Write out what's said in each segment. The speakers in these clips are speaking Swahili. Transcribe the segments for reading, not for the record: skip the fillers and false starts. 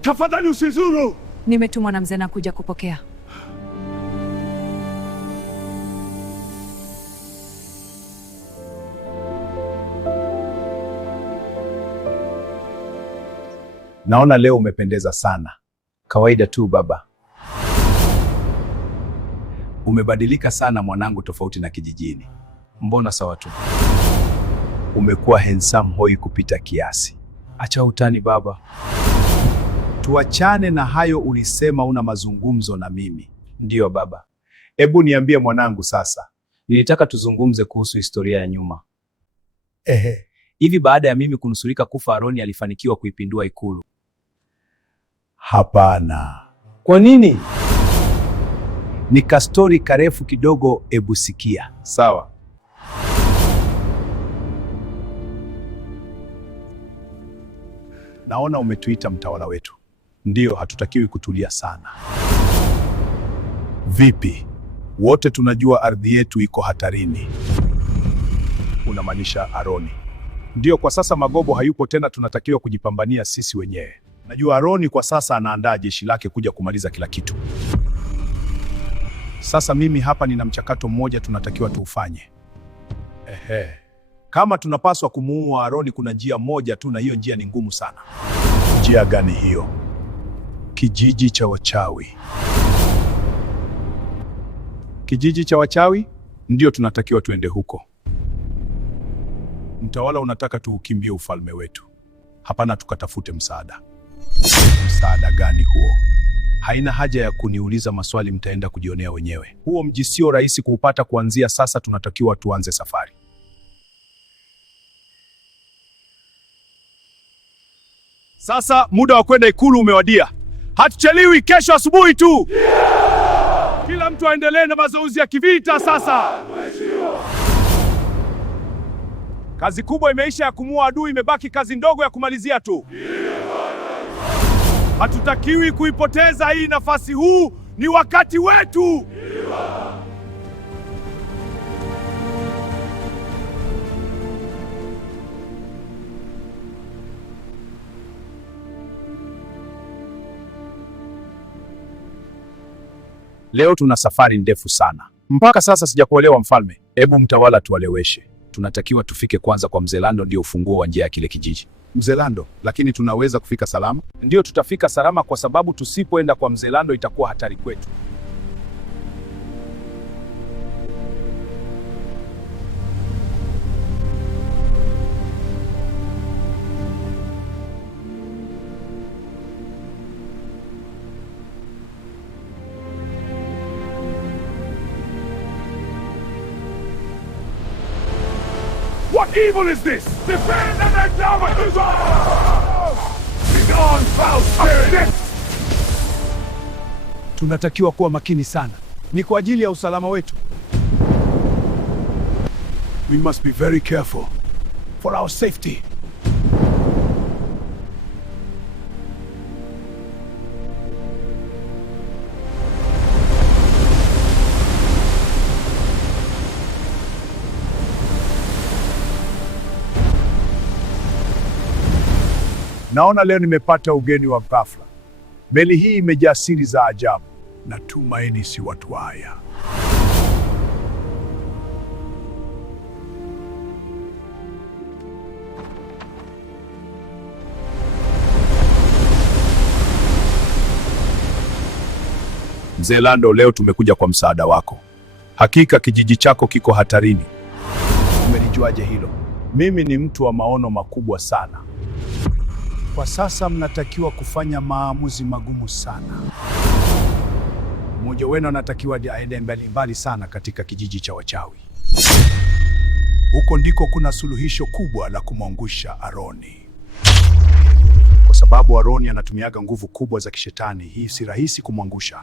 Tafadhali usizuru. Nimetumwa na mzee na kuja kupokea. Naona leo umependeza sana. Kawaida tu baba. Umebadilika sana mwanangu, tofauti na kijijini. Mbona sawa tu. Umekuwa handsome hoi kupita kiasi. Acha utani baba. Tuachane na hayo, ulisema una mazungumzo na mimi. Ndiyo baba. Hebu niambie mwanangu sasa. Nilitaka tuzungumze kuhusu historia ya nyuma. Hivi baada ya mimi kunusurika kufa, Aroni alifanikiwa kuipindua ikulu? Hapana. Kwa nini? Ni kastori karefu kidogo, ebu sikia. Sawa. Naona umetuita mtawala wetu. Ndiyo, hatutakiwi kutulia sana. Vipi? Wote tunajua ardhi yetu iko hatarini. Unamaanisha Aroni? Ndiyo, kwa sasa Magobo hayupo tena, tunatakiwa kujipambania sisi wenyewe. Najua Aroni kwa sasa anaandaa jeshi lake kuja kumaliza kila kitu. Sasa mimi hapa nina mchakato mmoja tunatakiwa tuufanye. Kama tunapaswa kumuua Aroni, kuna njia moja tu, na hiyo njia ni ngumu sana. Njia gani hiyo? Kijiji cha wachawi. Kijiji cha wachawi? Ndiyo, tunatakiwa tuende huko. Mtawala unataka tuukimbie ufalme wetu? Hapana, tukatafute msaada. Msaada gani huo? Haina haja ya kuniuliza maswali, mtaenda kujionea wenyewe. Huo mji sio rahisi kuupata. Kuanzia sasa tunatakiwa tuanze safari. Sasa muda wa kwenda ikulu umewadia. Hatuchelewi, kesho asubuhi tu. Kila mtu aendelee na mazoezi ya kivita sasa. Kazi kubwa imeisha ya kumuua adui, imebaki kazi ndogo ya kumalizia tu. Hatutakiwi kuipoteza hii nafasi, huu ni wakati wetu. Leo tuna safari ndefu sana. Mpaka sasa sijakuelewa mfalme. Hebu mtawala tuwaleweshe. Tunatakiwa tufike kwanza kwa Mzee Lando, ndio ufunguo wa njia ya kile kijiji. Mzee Lando? Lakini tunaweza kufika salama? Ndio, tutafika salama, kwa sababu tusipoenda kwa Mzee Lando itakuwa hatari kwetu. What evil is this? Defend and endow it! Begone, foul spirit! Tunatakiwa kuwa makini sana. Ni kwa ajili ya usalama wetu. We must be very careful for our safety. Naona leo nimepata ugeni wa ghafla. Meli hii imejaa siri za ajabu. Natumaini si watu haya. Mzee Lando, leo tumekuja kwa msaada wako. Hakika kijiji chako kiko hatarini. Umenijuaje hilo? Mimi ni mtu wa maono makubwa sana. Kwa sasa mnatakiwa kufanya maamuzi magumu sana. Mmoja wenu anatakiwa aende mbali sana katika kijiji cha wachawi. Huko ndiko kuna suluhisho kubwa la kumwangusha Aroni. Kwa sababu Aroni anatumiaga nguvu kubwa za kishetani, hii si rahisi kumwangusha.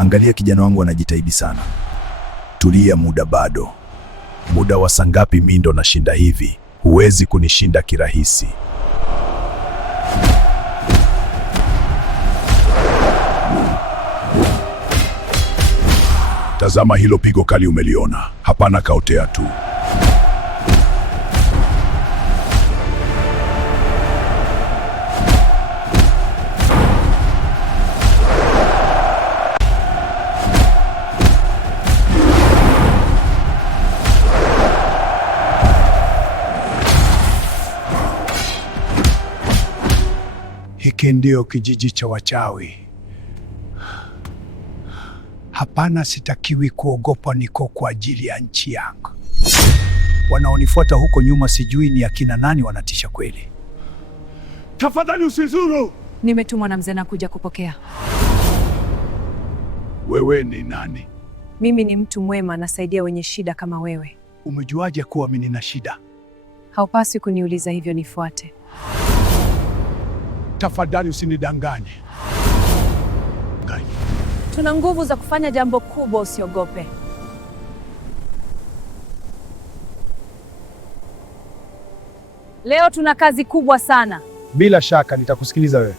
Angalia kijana wangu anajitahidi sana. Tulia, muda bado. Muda wa saa ngapi mimi ndo nashinda hivi? Huwezi kunishinda kirahisi. Tazama hilo pigo kali, umeliona? Hapana, kaotea tu. Hiki ndio kijiji cha wachawi. Hapana, sitakiwi kuogopa, niko kwa ajili ya nchi yangu. Wanaonifuata huko nyuma sijui ni akina nani, wanatisha kweli. Tafadhali usizuru. Nimetumwa na mzee na kuja kupokea. Wewe ni nani? Mimi ni mtu mwema, nasaidia wenye shida kama wewe. Umejuaje kuwa mimi nina shida? Haupaswi kuniuliza hivyo, nifuate. Tafadhali usinidanganye. Tuna nguvu za kufanya jambo kubwa, usiogope. Leo tuna kazi kubwa sana. Bila shaka nitakusikiliza wewe.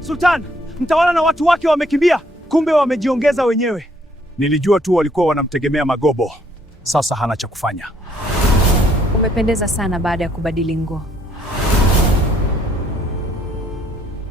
Sultan, mtawala na watu wake wamekimbia, kumbe wamejiongeza wenyewe. Nilijua tu walikuwa wanamtegemea Magobo. Sasa hana cha kufanya. Umependeza sana baada ya kubadili nguo.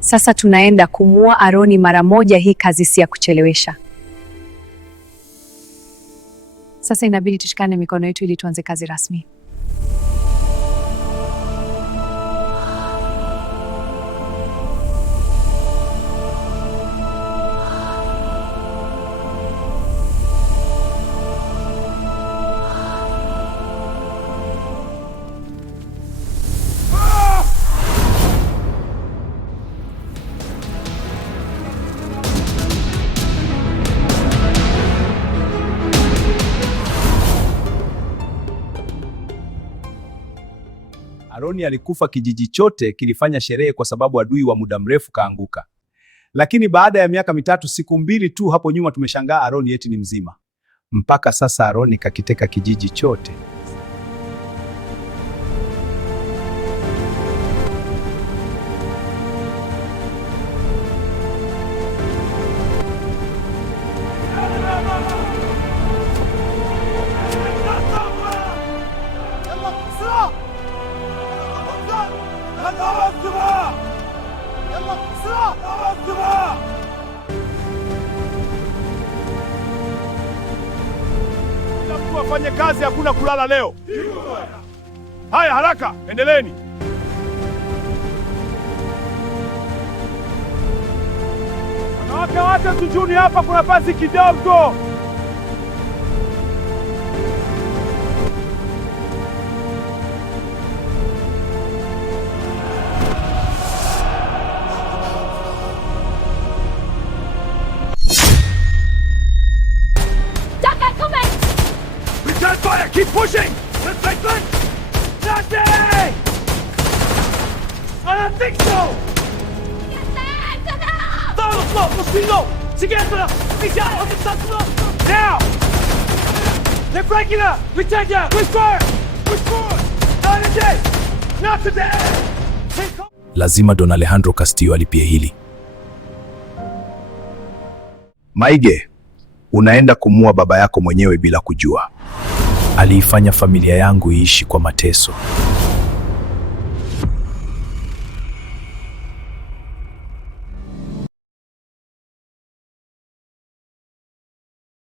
Sasa tunaenda kumuua Aroni mara moja, hii kazi si ya kuchelewesha. Sasa inabidi tushikane mikono yetu ili tuanze kazi rasmi. Aroni alikufa, kijiji chote kilifanya sherehe kwa sababu adui wa muda mrefu kaanguka. Lakini baada ya miaka mitatu, siku mbili tu hapo nyuma, tumeshangaa Aroni eti ni mzima. Mpaka sasa Aroni kakiteka kijiji chote. Wafanye kazi, hakuna kulala leo. Haya, haraka, endeleeni. Wanawake wote tujuni hapa, kuna pasi kidogo. Fire! Keep pushing! Nothing! I don't think so! Now! They're breaking up! We take out! Push fire! Push forward! Not today! Not today! Lazima Don Alejandro Castillo alipie hili. Maige, unaenda kumua baba yako mwenyewe bila kujua. Aliifanya familia yangu iishi kwa mateso.